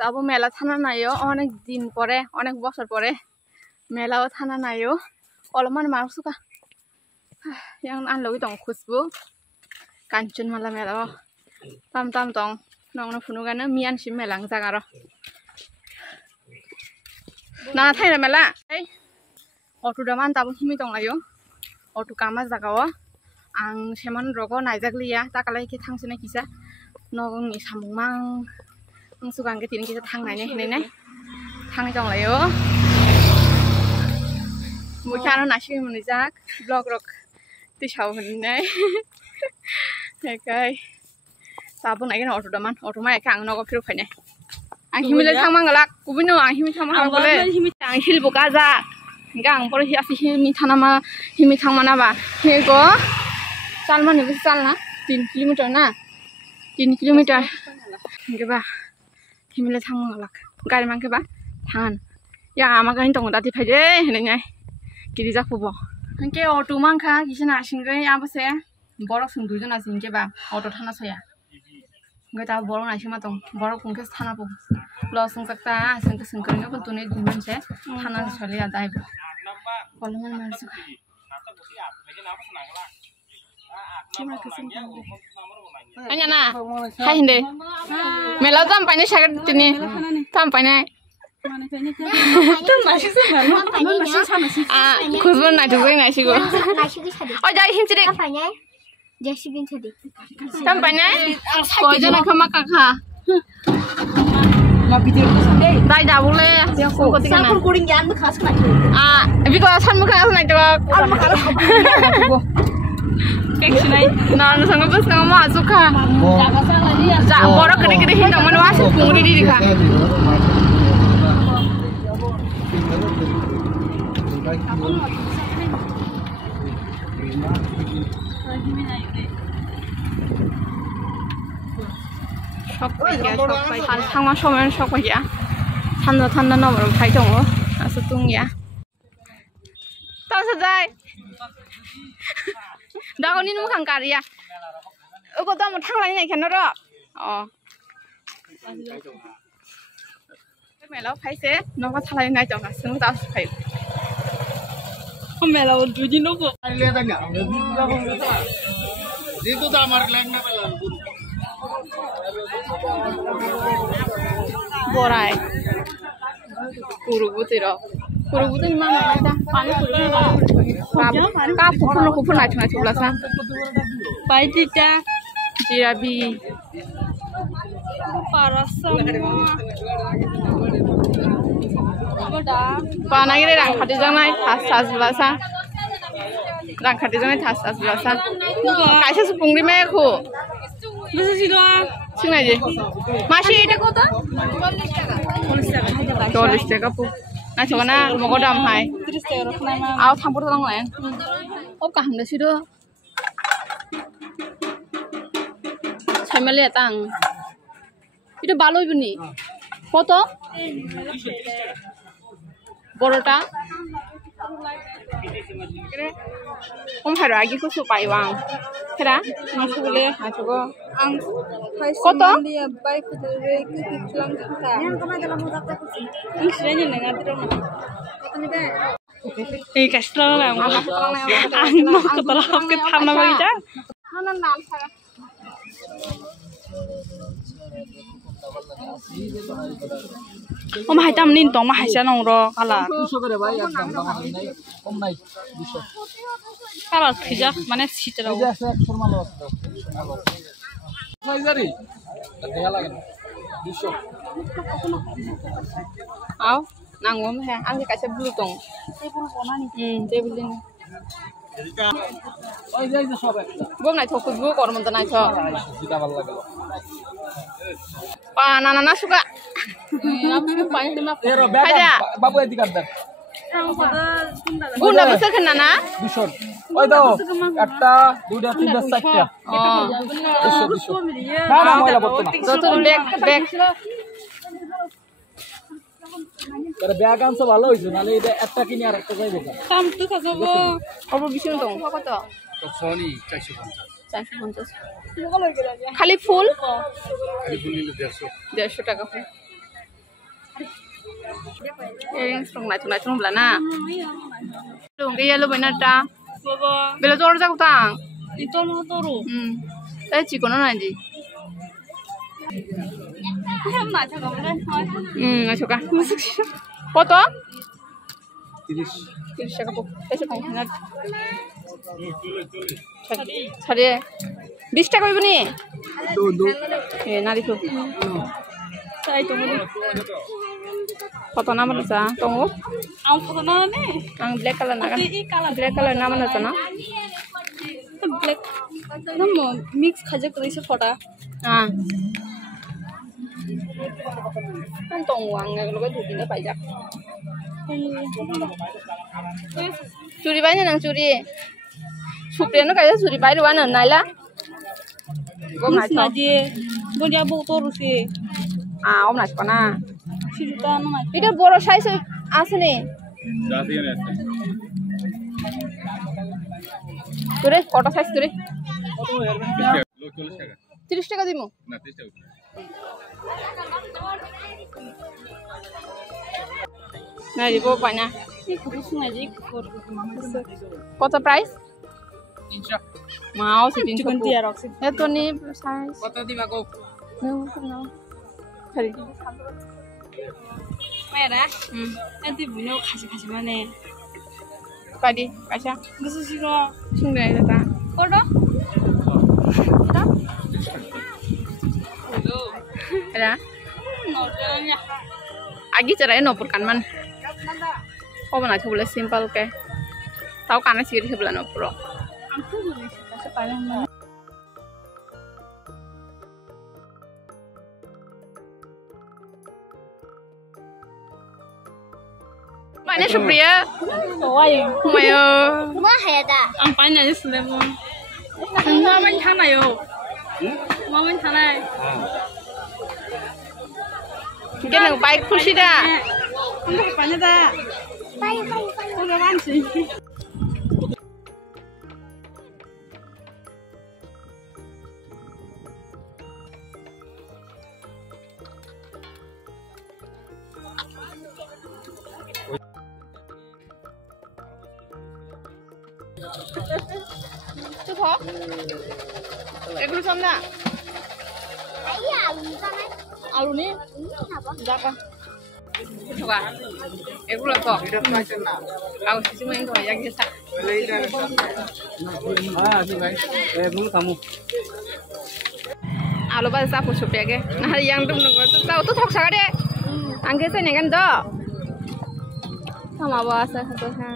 তাবো মেলা থানা নাইও অনেক দিন পরে অনেক বছর পরে মেলাও থানা নাইও অলমান মারসুকা yang anlogi tong khusbu kancun mala mela tam tam tong nong no funugana mian sim melang jagaro na thaina mela ei auto daman tabu himi tong layo auto kama jagao ang seman rogo naijaglia takalai ki thangsina kisa nong ni samungmang ang sugang ke tin kisa thangnai ne thang tong layo mukhano nasi munijak blog rok tisau henai kai sabun ai auto daman auto mai kang nogo phiru phainai ang himile thangmang galak kubino ang himi thangmang bole himi ang hilbo gaja gang por hi asi himi thanama himi thangmana ba hego salman ni salna 3 kilometer na 3 kilometer ke ba himile thangmang galak gari mangke ba thangan ya amaga hin tong dati phaide henai kiri jakhubo angke auto mangkha kisana singai abase borok sungdu jona singke ba auto thana soya ngai ta borok na sima tong borok pungke thana po lo sungkta singke singkringa pun tune dimanse thana sole ya dai kolman marsu anya na hai hinde mela tam paine sagar tini tam paine khuzbon nai thugoi nai sigo oi dai himchi de Jasibin tadi. Sampai nai, kau jangan kama kakak. Dai dah boleh. Sampur kuring jangan bekas nak. Tapi kalau san muka nak coba. Kek nai, nan sangat bos sangat masuk kah. Jangan borok kede hinda mana wasip pungri di kah. Thangma somen sok ya thanda nomor phai dong asu tung ya ta sajai dago ni nu khang kari ya ogo dam thanglai nai khen ro mela phai se no ka thalai nai jong sung ta phai mela duji no ko le da nya itu ta mar lang na mela borai kurubutiro kurubutin mana ada pani kurubut ka kupun na chuna chula sa pai tita jirabi parasa pana gire rang khati jangai thas bulasa rang khati jangai thas bulasa kaisa supungri me khu বুঝেছি তো শুনাই যে মাসি এটা কত 40 টাকা 40 টাকা পু না ছনা মগো দাম হাই 30 টাকা রখনাই মা আও থামপর দং লাই ও কাহাম দেছি তো ছাইমালে তাং এটা ভালো হইবনি কত বড়টা Om hari lagi aku suka iwang, kira masuk boleh, masuk go. Koto? Dia baik tu ke tulang kita. Yang kemana dalam muda tak sih? Ini sebenarnya nengat terus. Koto ni deh. Ini kasih lah, anu ketelah kita ham nama kita. Hanan nam saya. Om hai tam nin tong ma hai sa nong ro kala. Kala khija mane sitera. Aw nangom ha ang kasih bulu tong. Table ni. Gua ngai thokut gua kor mon tanai tho. Pa nana suka. Aja. Babu yang tiga dah. Guna besar kan nana? Bishon. Oh itu. Atta, dua, tiga, satu. Bishon. Mana mau lah betul? Betul bag. Kalau bagan so ভালো হইছে নালে এটা একটা কিনে আর একটা যাইবে দাম তো থাকবো অল্প বেশি তো কত সনি 450 খালি ফুল নিলে 150 টাকা ফুল Earrings from naik belana. Tung dia lu benar ta? Bela jor jago tang. Itu mau turu. Cikgu nana ni. Nak cakap apa? Masuk kan? Masuk sih. Foto? 30 টাকা পো এসে খাই না ছাড়ে 20 টাকা হইব নি দো এ না দিছো তাই তো বলি কত নাম আছে তঙ্গো আম কত না নে আং ব্ল্যাক কালার না এই কালার ব্ল্যাক কালার নাম আছে না ব্ল্যাক একদম মিক্স খাজে করেছে ফটা হ্যাঁ kan tonggo ang ngelo ko dutin na pajak curi banyak nang curi supre no kaya curi bayar wana naila gom na na je bodia bo toru se om na chana সিটা না এটা বড় size আছে নি জাতি না আছে তোরে কত সাইজ তোরে কত এর 40 টাকা 30 টাকা দিমু না 30 টাকা না দিব পানা কত price 300 mau si 300 tiar oksi eto ni size কত দিবা গো no sorry merah nanti bunuh kasih mana padi kasha musuh sih lo sungguh ya ta kodo ada nolnya agi cerai no pur kan man kau mana coba simple ke tahu karena sih sebelah no pro aku boleh kasih paling mana Mana Supriya? Wah, Mayo. rumah ada. Ampanya aja selemon. Mama mana yo? Mama mana? Kita nang baik kursi dah. Enggak apanya dah. Baik. Udah lanci. Coba. Egulo sama. Iya, sana. Alu ni? Kenapa? Berapa? Coba. Egulo to. Aku sih cuma yang yang kita. আচ্ছা ভাই এগুলো থামো Alu bahasa apa Supriya ke? Nah yang tu nunggu tu tahu tu thok saga deh. Angke saya nengan do. Sama bahasa satu ha.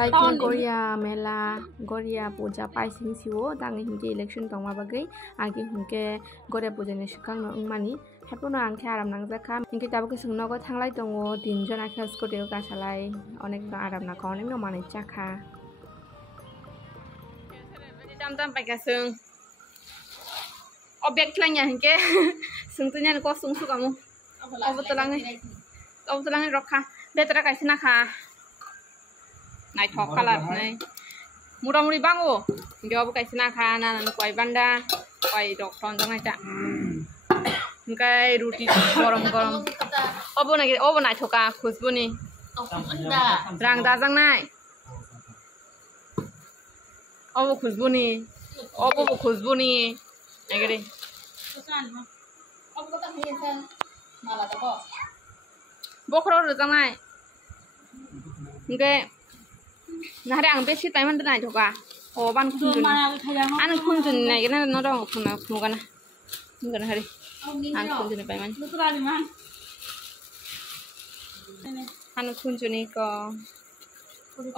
Like Korea Mela Korea puja paising siwo dangi hingke election tongma bagai agi hingke Korea puja ni sikang no mani hepono angke aram nang jaka hingke tabuke sungno go thanglai tongo tinjon akhe skoteo kasalai onek aram na kone no mani chakha dam paikasung objek lanya hingke sungtunya ko sungsu kamu obotolangi rokha betra kaisina kha nai thok kalat nai muramuri bango job kaisina kha na koi banda koi dok thon jang nai ta kai ruti gorom obo nai thoka khusbu ni rang da jang nai obo khusbu ni agere bokro jang nai nge nahare ang besi taiman nai thoka o ban khunjun an khunjun nai gena no dong khuna khugana ngana hari ang khunjun paiman an khunjuni ko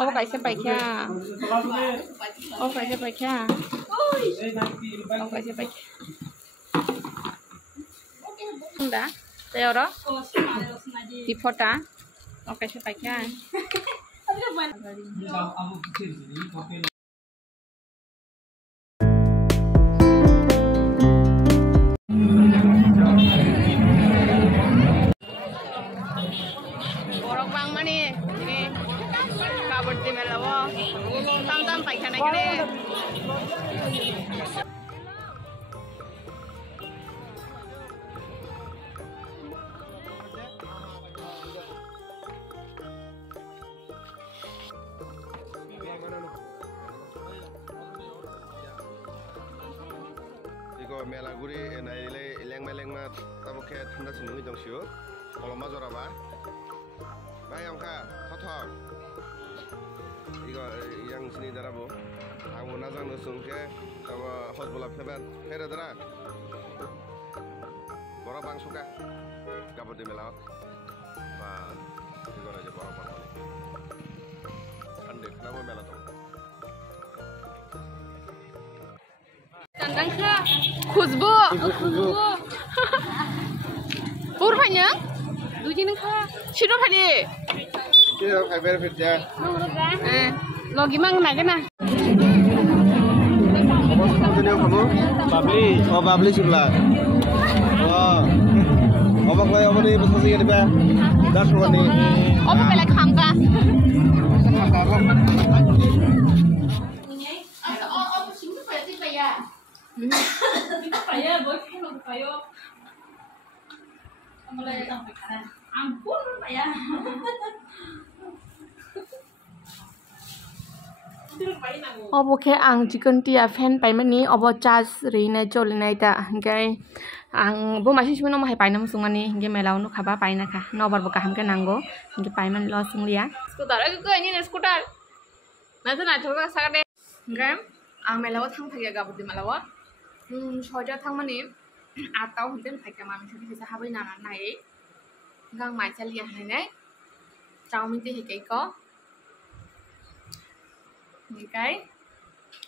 o kaise paikha o kaise paikha unda teoro di phota o kaise paikha borok bang mani ini kabut di melawo tam paikana gini मेलागुरि नायले लेंमा ताबोखे थान्दा सिनुङि दंसियो कलमा जराबा bye आंखा थथर इगो yang sini darabo आंबो नाजां नसुंखे ताबा हजबला फेरदरा बरा बांसुका गाबोदे मेलाव बा इगो राजे बरा बांसुका Sunday खनाबो मेला दं Tandangka khusbu Pur phanya Duji nang kha Shiro phani Shiro khai ber fit ja Logi mang na kana kamu babli oh babli sebelah oh obak lay obani besar sih ada dah semua nih Opo pela khang ka Opo singku pela ti paya Paya boy kan paya. Mulai ampun paya. Opo ke ang chicken tia fan pai mani opo chas ri na chol nai ta gai ang bo masi sumno mai pai nam sungani ge melau nu khaba pai na kha no bar boka hamke nango ge pai man lo sunglia scooter ag ko ni scooter na ta na thoga sagade gam ang melau thang thage ga budi melau soja thang mani atau hunten phaika mami thani bisa habai na nai gang mai chalia hai nai chowmin ti he kai ko cái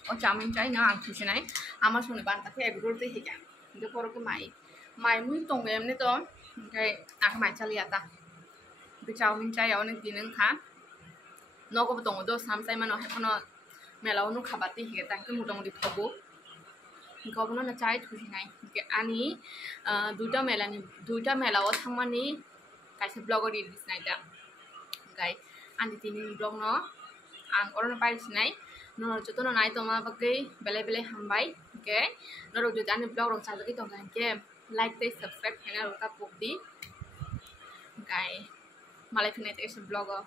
ở chào mình trái nhỏ ăn thì thế này ama xuống bàn tập cái group thì hết cả cái poro cái mày mũi tông em đấy đó cái mày chali ata cái chào mình trái ở nơi tíนึงkhá nó có tông ở đó sam sai mà nó mẹ lão nó khá bát thì hết cái một tông đi thabo có nó là trái thì thế này cái ani duta mẹ lão thằng mà ní cái sẽ blogger đi này đó cái ani tíนึงblog nó ang orang pai sinai no joto no nai toma bagai bele hambai ke no ro jo jani blog rong sajagi tong kan ke like te subscribe channel ka pok di kai malai phine te blogger